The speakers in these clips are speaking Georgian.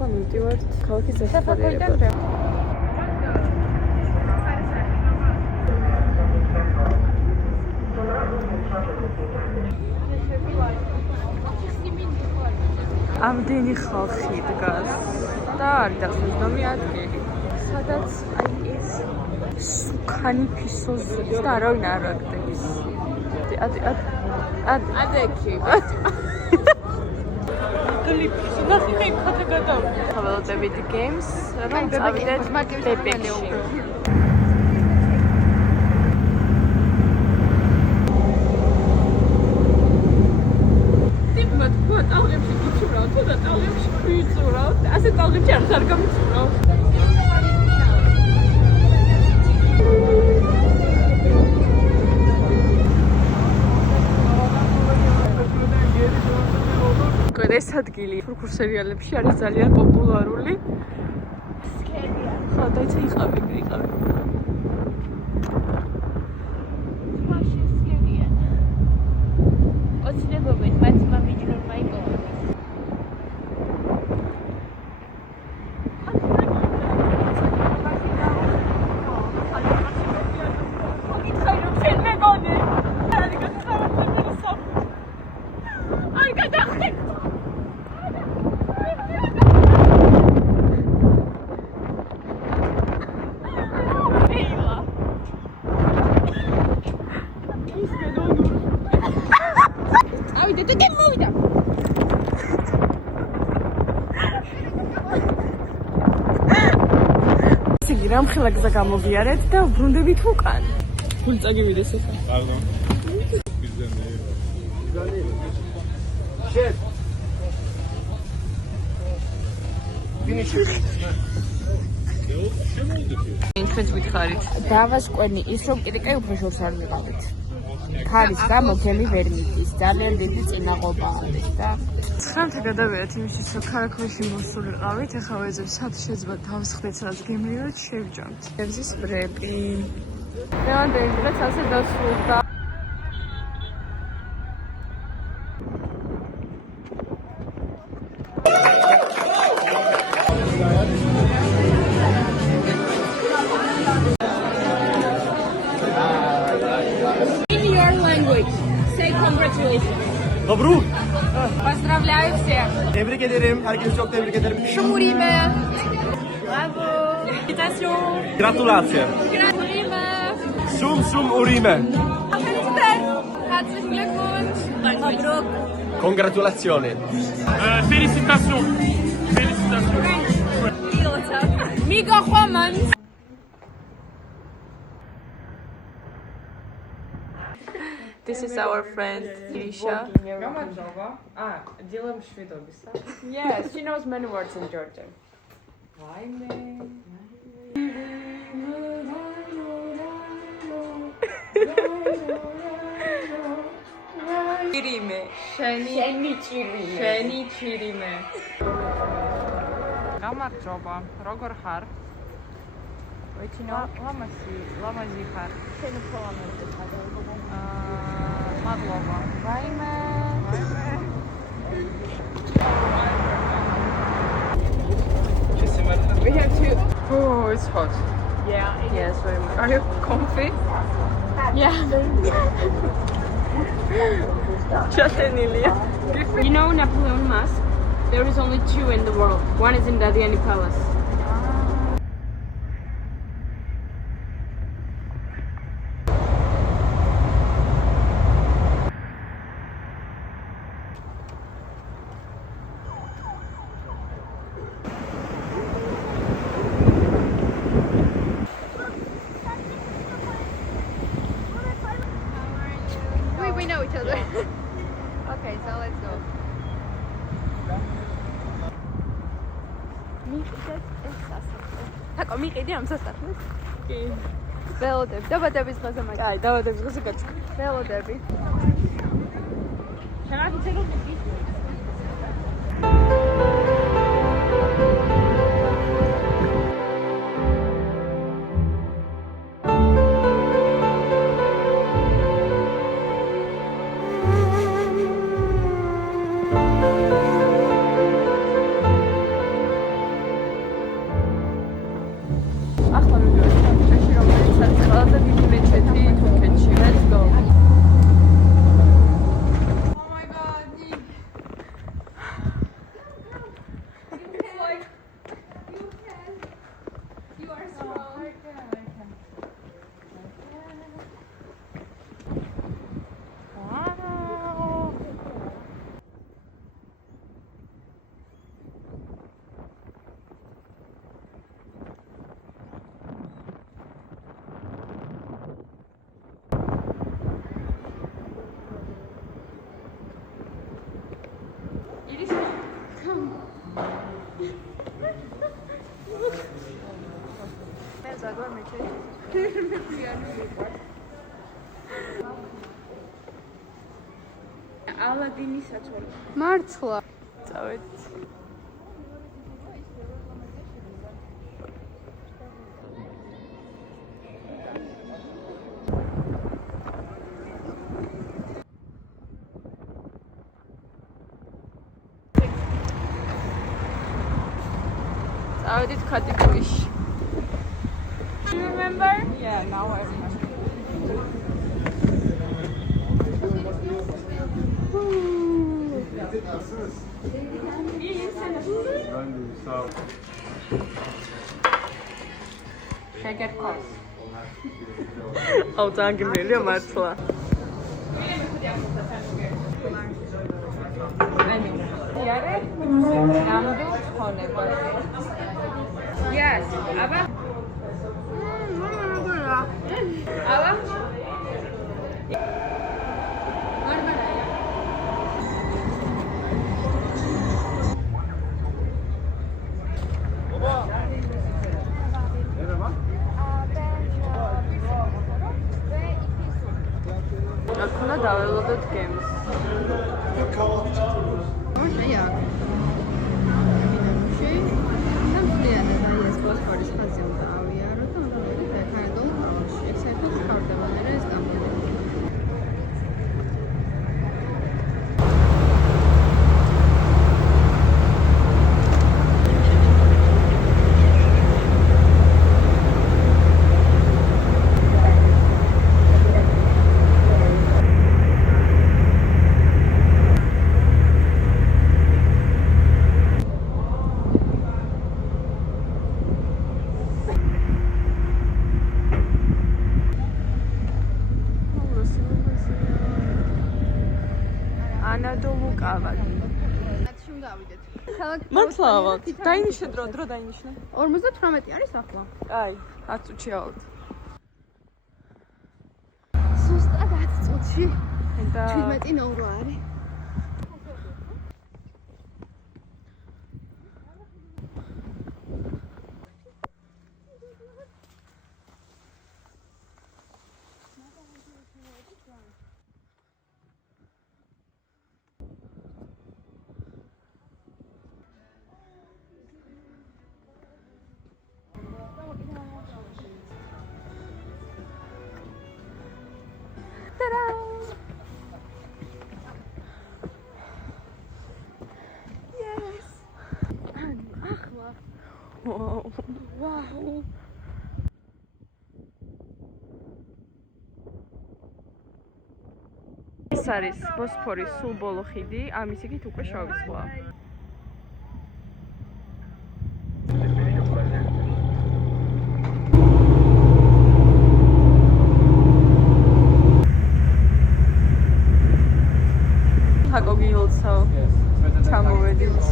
ახლა მივდივართ ქალაქის დასახლებამდე. ამდენი ხალხი დგას და არის დასაჯდომი ადგილი, სადაც აი ეს სუქანი ფისოზის და არავინ არ აგდებს. ადექი. კლიპის ნახე მე ქათაგადა. ხაველოდებით games, რომ წავიდეთ ბებექში. ტალღებში გიცურავთ და ტალღებში ვიწურავთ. ასე ტალღებში არ გამიცურავთ. ეს ადგილი თურქულ სერიალებში არის ძალიან პოპულარული. ხო, და იცი იყავი. ოცნებობენ მათმა მიჯნურმა იყო. რამხელა გზა გამოგიარეთ და ბრუნდებით უკან. გული წაგივიდეს ახლა. პარდონ. შენ. ფინიში. თქვენც ვითხარით. დავასკვენი ის რომ კრიკა უფრო შორს არ მიყავით. ქარის გამო გემი ვერ მიდის. ძალიან დიდი წინაღობაა და 9-ზე გადავედით იმისთვის, რომ ქალაქში მოსულიყავით, ახლა ვეძებთ, სად შეიძლება დავსხდეთ, სადაც გემრიოთ, შევჯამთ. ევზის ბრები. დღევანდელი დღეც ასე დასრულდა. In your language, say congratulations. Добру! Поздравляю всех! Tebrik ederim. Herkese çok tebrik ederim. Шумурime! Bravo! Félicitations! Gratulacje. Gratulime! Sum urime. Herzlichen Glückwunsch! Mabruk! Congratulazioni. Félicitations. Miga Homan! This is our friend Irisha. Yes, she knows many words in Georgian. Chirime. Sheni chirime. Gamarjoba. Rogor har. Oitino lamazi har. Sheni polamazi har. Madlova. Vaime. We have to. Oh, it's hot. Yeah. Yes, very much. Are you comfy? Yeah. You know Napoleon Mask? There is only 2 in the world. One is in Dadiani Palace. We know each other. Okay, so let's go. Tako მიყიდი ამ სასახლეს? კი. ველოდები. დაბადების დღეზე მაგ. აი, დაბადების დღეზე გაჩქი. ველოდები. შეგახიცე რომ ალადინის საცოლე. მართლა. წავედ. წავედით ქადიგვიში. Do you remember? Yeah, now I remember. Şeker kos. Altan geliyor Mart'la. Yare? Namdu khone par. Yes, aba. Aba. Akuna davelodot games. Oraya. Şey, tam pliyane da yes Bosphorus ხაზიამდა ავიარო და მოგვიდა ქარდო ხალში. ექსაიტოდ ხარდებოდა ეს გამოდე. Anadolu კავადი. ნაცში უნდა ავიდეთ. ქალაქ მართლავთ. დაინიშნე დრო დაინიშნე. 58 არის ახლა. აი, 10 წუთში ავთ. ზუსტად 10 წუთში. და 17:02 არის. Wow. ეს არის ბოსფორის სულ ბოლო ხიდი, ამის იქით უკვე შავი ზღვა. თაკოგილცო ჩამოვედით.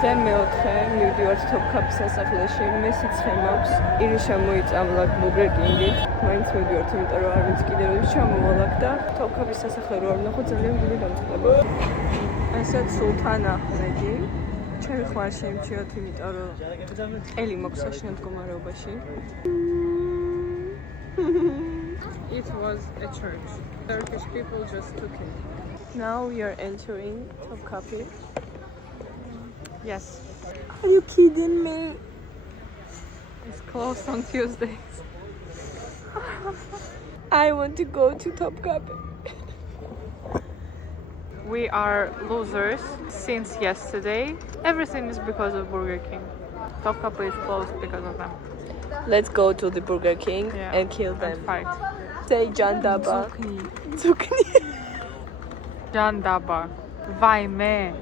ზემ მეოთხე მივდივართ თოფქაფის სასახლეში, მესიცხე მაქვს, ირი შემოიწამლა ბურგერ კინგით, მაინც მივდივართ, იმიტომ რომ არ ვიცი კიდევ ის ჩამოვალაგ და თოფქაფის სასახლე რო არ ვნახო ძალიან დიდი გამწყდება. ესეც სულთან აჰმედი. ჩემი ხმარ შემჩიოთ, იმიტომ რომ ელი მაქვს საშინელ მდგომარეობაში. It was a church. Turkish people just took it. Now we are entering Topkapi. Yes. Are you kidding me? It's closed on Tuesdays. I want to go to Topkapi. We are losers since yesterday. Everything is because of Burger King. Topkapi is closed because of them. Let's go to the Burger King and kill them. And fight. Say Jandaba. Zukni. Jandaba. Vaime.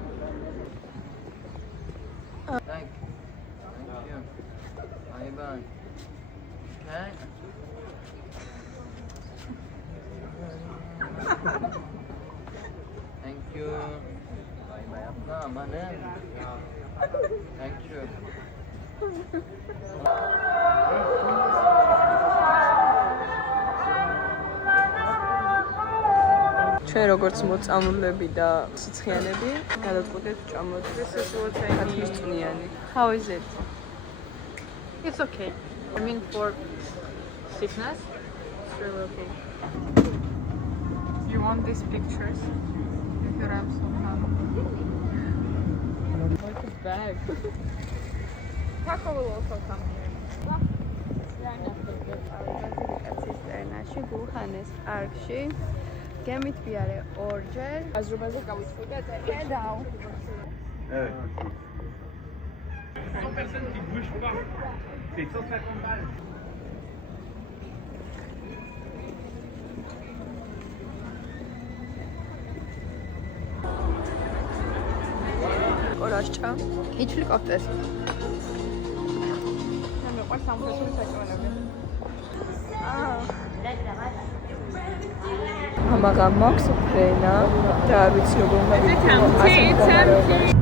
Thank you. Bye-bye. Okay. Thank you. Bye-bye. No, man. Thank you. ჩვენ როგორც მოწამლები და სიცხიანები გადავწყვეტეთ ვჭამოთ ქათმის წვნიანი. How is it? It's okay. I mean for sickness, it's really okay. You want these pictures? If you have some money. What is bag? Taco will also come here. წერნაში გულხანის პარკში გემით ვიარე ორჯერ აზრობაზე გავიწვია და Evet. 100 personnes qui ne bougent pas. C'est 150 balles. Orașca. იჩლი კოფტეს მე მეყვარს სამფრესო საჭმელები. ამაღამ მაქვს ფრენა და არ ვიცი როგორ უნდა Is it empty? It's empty.